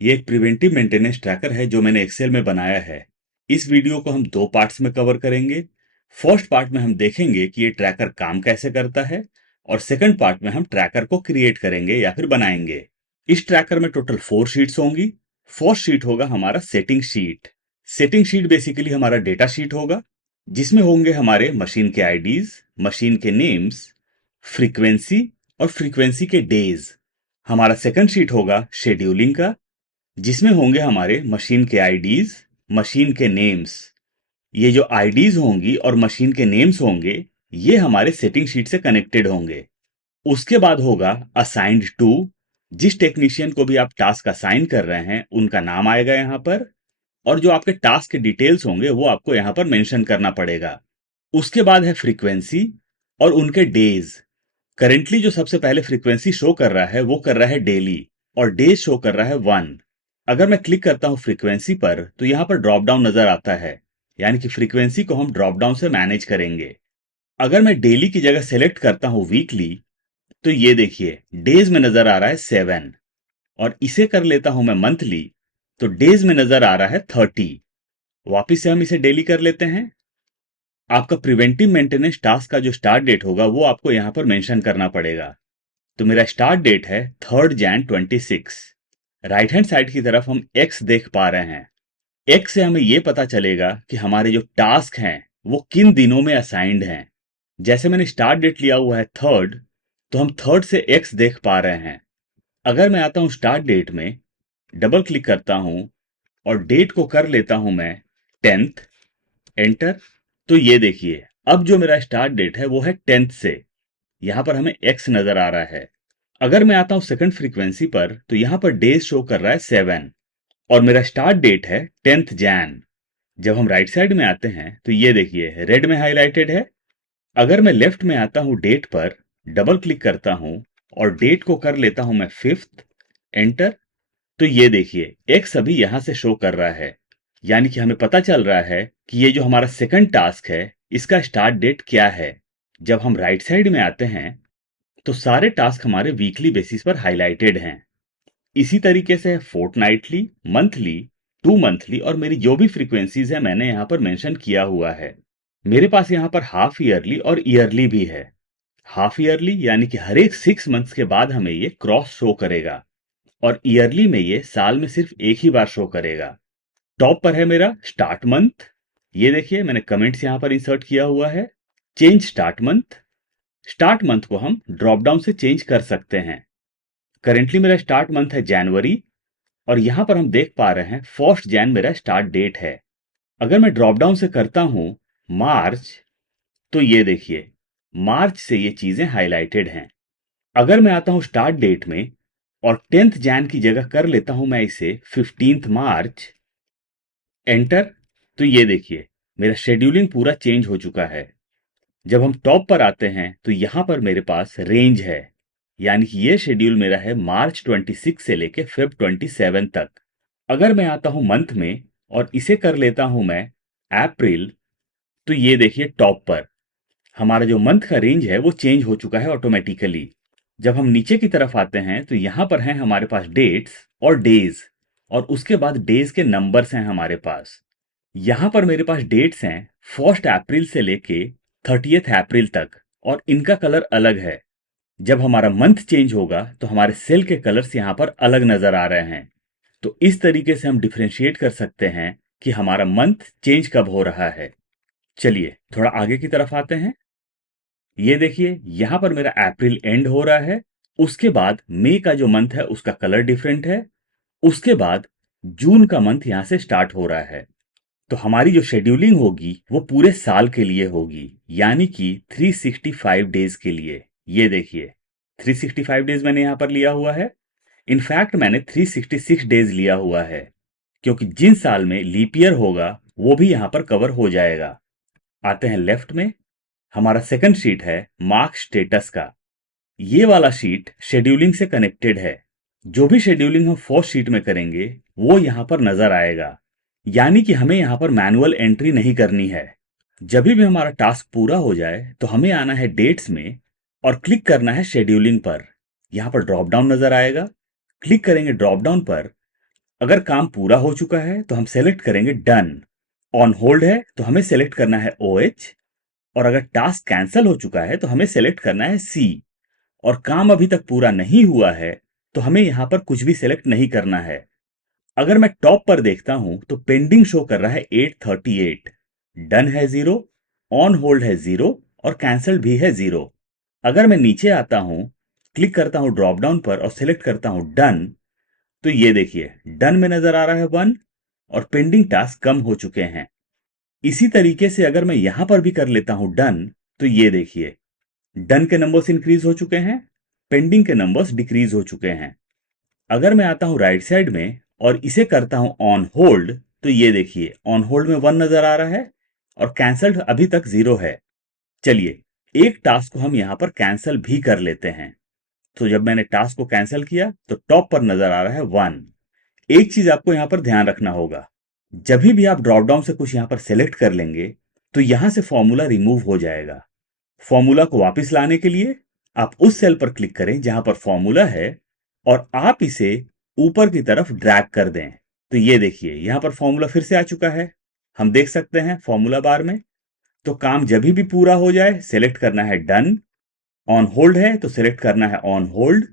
ये एक preventive maintenance tracker है जो मैंने एक्सेल में बनाया है। इस वीडियो को हम दो पार्ट्स में कवर करेंगे। फर्स्ट पार्ट में हम देखेंगे कि ये ट्रैकर काम कैसे करता है और सेकंड पार्ट में हम ट्रैकर को क्रिएट करेंगे या फिर बनाएंगे। इस ट्रैकर में टोटल 4 शीट्स होंगी। फर्स्ट शीट होगा हमारा setting sheet. Setting sheet basically हमारा डेटा शीट होगा, जिसमें होंगे हमारे मशीन के आईडीज, मशीन के नेम्स, फ्रीक्वेंसी और फ्रीक्वेंसी के डेज। हमारा सेकंड शीट होगा शेड्यूलिंग का, जिसमें होंगे हमारे मशीन के आईडीज, मशीन के नेम्स। ये जो आईडीज होंगी और मशीन के नेम्स होंगे, ये हमारे सेटिंग शीट से कनेक्टेड होंगे। उसके बाद होगा असाइंड टू। जिस टेक्नीशियन को भी आप टास्क असाइन कर रहे हैं उनका नाम आएगा यहाँ पर, और जो आपके टास्क के डिटेल्स होंगे वो आपको यहाँ पर मेंशन करना पड़ेगा। उसके बाद है फ्रीक्वेंसी और उनके डेज। करेंटली जो सबसे पहले फ्रीक्वेंसी शो कर रहा है वो कर रहा है डेली, और डेज शो कर रहा है 1। अगर मैं क्लिक करता हूं फ्रीक्वेंसी पर तो यहां पर ड्रॉप डाउन नजर आता है, यानी कि फ्रीक्वेंसी को हम ड्रॉप डाउन से मैनेज करेंगे। अगर मैं डेली की जगह सेलेक्ट करता हूं वीकली, तो ये देखिए डेज में नजर आ रहा है 7, और इसे कर लेता हूं मैं मंथली, तो डेज में नजर आ रहा है 30। वापिस से हम इसे डेली कर लेते हैं। आपका प्रिवेंटिव मेंटेनेंस टास्क का जो स्टार्ट डेट होगा वो आपको यहां पर मेंशन करना पड़ेगा। तो मेरा स्टार्ट डेट है 3 Jan 26। राइट हैंड साइड की तरफ हम एक्स देख पा रहे हैं। एक्स से हमें यह पता चलेगा कि हमारे जो टास्क हैं वो किन दिनों में असाइंड हैं। जैसे मैंने स्टार्ट डेट लिया हुआ है 3rd, तो हम 3rd से एक्स देख पा रहे हैं। अगर मैं आता हूं स्टार्ट डेट में, डबल क्लिक करता हूं और डेट को कर लेता हूं मैं 10th, एंटर, तो ये देखिए अब जो मेरा स्टार्ट डेट है वो है 10th से। यहां पर हमें एक्स नजर आ रहा है। अगर मैं आता हूं सेकंड फ्रीक्वेंसी पर, तो यहां पर डेज शो कर रहा है 7, और मेरा स्टार्ट डेट है 10th Jan। जब हम राइट साइड में आते हैं तो ये देखिए रेड में हाईलाइटेड है। अगर मैं लेफ्ट में आता हूं डेट पर, डबल क्लिक करता हूं और डेट को कर लेता हूं मैं 5th, एंटर, तो ये देखिए एक्स अभी यहां से शो कर रहा है। यानी कि हमें पता चल रहा है कि ये जो हमारा सेकंड टास्क है इसका स्टार्ट डेट क्या है। जब हम राइट साइड में आते हैं तो सारे टास्क हमारे वीकली बेसिस पर हाईलाइटेड हैं। इसी तरीके से फोर्टनाइटली, मंथली, 2 मंथली और मेरी जो भी फ्रीक्वेंसीज है मैंने यहाँ पर मेंशन किया हुआ है। मेरे पास यहाँ पर हाफ ईयरली और ईयरली भी है। हाफ ईयरली यानी कि हर एक 6 मंथ्स के बाद हमें ये क्रॉस शो करेगा, और ईयरली में ये साल में सिर्फ एक ही बार शो करेगा। टॉप पर है मेरा स्टार्ट मंथ। ये देखिए मैंने कमेंट्स यहाँ पर इंसर्ट किया हुआ है। Change start month. Start month को हम ड्रॉप डाउन से चेंज कर सकते हैं। करेंटली मेरा स्टार्ट मंथ है जनवरी, और यहां पर हम देख पा रहे हैं 1st Jan मेरा स्टार्ट डेट है। अगर मैं ड्रॉप डाउन से करता हूं मार्च, तो ये देखिए मार्च से ये चीजें हाईलाइटेड हैं। अगर मैं आता हूं स्टार्ट डेट में और 10th Jan की जगह कर लेता हूं मैं इसे 15th March, एंटर, तो ये देखिए मेरा शेड्यूलिंग पूरा चेंज हो चुका है। जब हम टॉप पर आते हैं तो यहां पर मेरे पास रेंज है, यानी कि ये शेड्यूल मेरा है मार्च 26 से लेके फेब 27 तक। अगर मैं आता हूं मंथ में और इसे कर लेता हूं मैं अप्रैल, तो ये देखिए टॉप पर हमारा जो मंथ का रेंज है वो चेंज हो चुका है ऑटोमेटिकली। जब हम नीचे की तरफ आते हैं तो यहां पर हैं हमारे पास डेट्स और डेज, और उसके बाद डेज के नंबर्स हैं हमारे पास। यहां पर मेरे पास डेट्स हैं 1st April से लेके 30th April तक, और इनका कलर अलग है। जब हमारा मंथ चेंज होगा तो हमारे सेल के कलर्स यहां पर अलग नजर आ रहे हैं। तो इस तरीके से हम डिफरेंशिएट कर सकते हैं कि हमारा मंथ चेंज कब हो रहा है। चलिए थोड़ा आगे की तरफ आते हैं। ये देखिए यहां पर मेरा अप्रैल एंड हो रहा है। उसके बाद मई का जो मंथ है उसका कलर डिफरेंट है। उसके बाद जून का मंथ यहां से स्टार्ट हो रहा है। तो हमारी जो शेड्यूलिंग होगी वो पूरे साल के लिए होगी, यानी कि 365 डेज के लिए। ये देखिए 365 डेज मैंने यहां पर लिया हुआ है। इनफैक्ट मैंने 366 डेज लिया हुआ है, क्योंकि जिन साल में लीप ईयर होगा वो भी यहां पर कवर हो जाएगा। आते हैं लेफ्ट में। हमारा सेकंड शीट है मार्क स्टेटस का। ये वाला शीट शेड्यूलिंग से कनेक्टेड है। जो भी शेड्यूलिंग हम फर्स्ट शीट में करेंगे वो यहां पर नजर आएगा, यानी कि हमें यहां पर मैनुअल एंट्री नहीं करनी है। जब भी हमारा टास्क पूरा हो जाए तो हमें आना है डेट्स में और क्लिक करना है शेड्यूलिंग पर। यहां पर ड्रॉप डाउन नजर आएगा। क्लिक करेंगे ड्रॉप डाउन पर, अगर काम पूरा हो चुका है तो हम सेलेक्ट करेंगे डन। ऑन होल्ड है तो हमें सेलेक्ट करना है OH। और अगर टास्क कैंसिल हो चुका है तो हमें सेलेक्ट करना है C। और काम अभी तक पूरा नहीं हुआ है तो हमें यहां पर कुछ भी सेलेक्ट नहीं करना है। अगर मैं टॉप पर देखता हूं तो पेंडिंग शो कर रहा है 838। डन है 0, ऑन होल्ड है 0 और कैंसिल भी है 0। अगर मैं नीचे आता हूं, क्लिक करता हूं ड्रॉप डाउन पर और सिलेक्ट करता हूं डन, तो ये देखिए डन में नजर आ रहा है 1 और पेंडिंग टास्क कम हो चुके हैं। इसी तरीके से अगर मैं यहां पर भी कर लेता हूं डन, तो ये देखिए डन के नंबर्स इंक्रीज हो चुके हैं, पेंडिंग के नंबर्स डिक्रीज हो चुके हैं। अगर मैं आता हूं राइट साइड में और इसे करता हूं ऑन होल्ड, तो ये देखिए ऑन होल्ड में 1 नजर आ रहा है और कैंसल्ड अभी तक 0 है। चलिए एक टास्क को हम यहां पर कैंसिल भी कर लेते हैं। तो जब मैंने टास्क को कैंसिल किया तो टॉप पर नजर आ रहा है 1। एक चीज आपको यहां पर ध्यान रखना होगा, जब भी आप ड्रॉप डाउन से कुछ यहां पर सेलेक्ट कर लेंगे तो यहां से फॉर्मूला रिमूव हो जाएगा। फॉर्मूला को वापस लाने के लिए आप उस सेल पर क्लिक करें जहां पर फॉर्मूला है और आप इसे ऊपर की तरफ ड्रैग कर दें। तो ये देखिए यहां पर फॉर्मूला फिर से आ चुका है, हम देख सकते हैं फॉर्मूला बार में। तो काम जब भी पूरा हो जाए सेलेक्ट करना है डन, ऑन होल्ड है तो सेलेक्ट करना है ऑन होल्ड,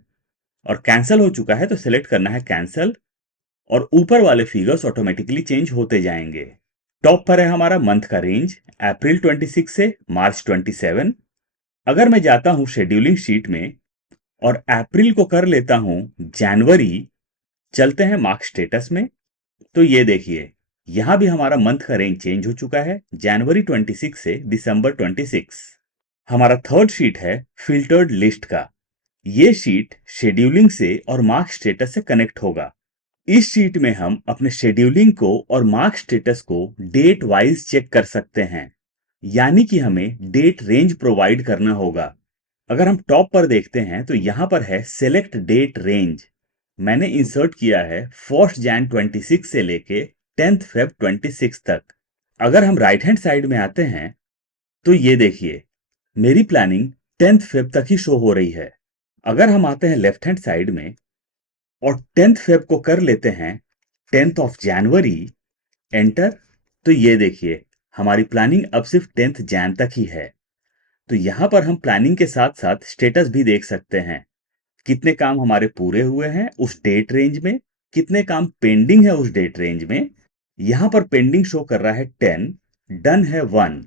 और कैंसिल हो चुका है तो सेलेक्ट करना है कैंसिल, और ऊपर वाले फिगर्स ऑटोमेटिकली चेंज होते जाएंगे। टॉप पर है हमारा मंथ का रेंज, अप्रैल 26 से मार्च 27। अगर मैं जाता हूं शेड्यूलिंग शीट में और अप्रैल को कर लेता हूं जनवरी, चलते हैं मार्क स्टेटस में, तो ये देखिए यहां भी हमारा मंथ का रेंज चेंज हो चुका है, जनवरी 26 से दिसंबर 26। हमारा थर्ड शीट है फिल्टर्ड लिस्ट का। ये शीट शेड्यूलिंग से और मार्क स्टेटस से कनेक्ट होगा। इस शीट में हम अपने शेड्यूलिंग को और मार्क स्टेटस को डेट वाइज चेक कर सकते हैं, यानी कि हमें डेट रेंज प्रोवाइड करना होगा। अगर हम टॉप पर देखते हैं तो यहां पर है सेलेक्ट डेट रेंज। मैंने इंसर्ट किया है 1 जैन 26 से लेके 10 फेब 26 तक। अगर हम राइट हैंड साइड में आते हैं तो ये देखिए मेरी प्लानिंग 10 फेब तक ही शो हो रही है। अगर हम आते हैं लेफ्ट हैंड साइड में और 10 फेब को कर लेते हैं 10th ऑफ जनवरी, एंटर, तो ये देखिए हमारी प्लानिंग अब सिर्फ 10th जैन तक ही है। तो यहां पर हम प्लानिंग के साथ साथ स्टेटस भी देख सकते हैं, कितने काम हमारे पूरे हुए हैं उस डेट रेंज में, कितने काम पेंडिंग है उस डेट रेंज में। यहां पर पेंडिंग शो कर रहा है 10, डन है 1।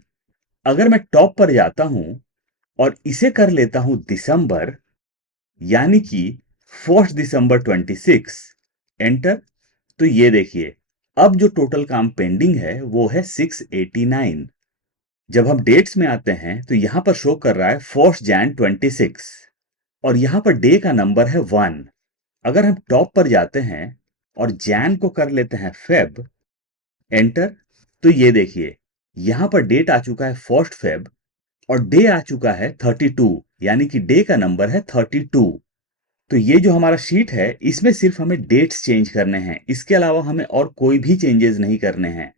अगर मैं टॉप पर जाता हूं और इसे कर लेता हूं दिसंबर, यानी कि 1 दिसंबर 26, एंटर, तो ये देखिए अब जो टोटल काम पेंडिंग है वो है 689। जब हम डेट्स में आते हैं तो यहां पर शो कर रहा है 1 जैन 26 और यहां पर डे का नंबर है 1। अगर हम टॉप पर जाते हैं और जैन को कर लेते हैं फेब, एंटर, तो ये देखिए यहां पर डेट आ चुका है 1 फेब और डे आ चुका है 32, यानी कि डे का नंबर है 32। तो ये जो हमारा शीट है इसमें सिर्फ हमें डेट्स चेंज करने हैं, इसके अलावा हमें और कोई भी चेंजेस नहीं करने हैं।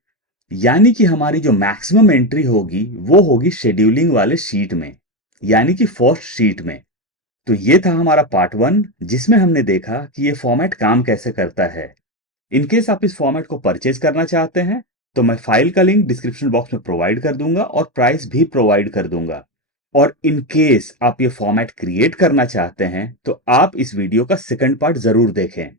यानी कि हमारी जो मैक्सिमम एंट्री होगी वो होगी शेड्यूलिंग वाले शीट में, यानी कि फर्स्ट शीट में। तो ये था हमारा पार्ट 1 जिसमें हमने देखा कि ये फॉर्मेट काम कैसे करता है। इनकेस आप इस फॉर्मेट को परचेज करना चाहते हैं तो मैं फाइल का लिंक डिस्क्रिप्शन बॉक्स में प्रोवाइड कर दूंगा और प्राइस भी प्रोवाइड कर दूंगा। और इन केस आप ये फॉर्मेट क्रिएट करना चाहते हैं तो आप इस वीडियो का सेकंड पार्ट जरूर देखें।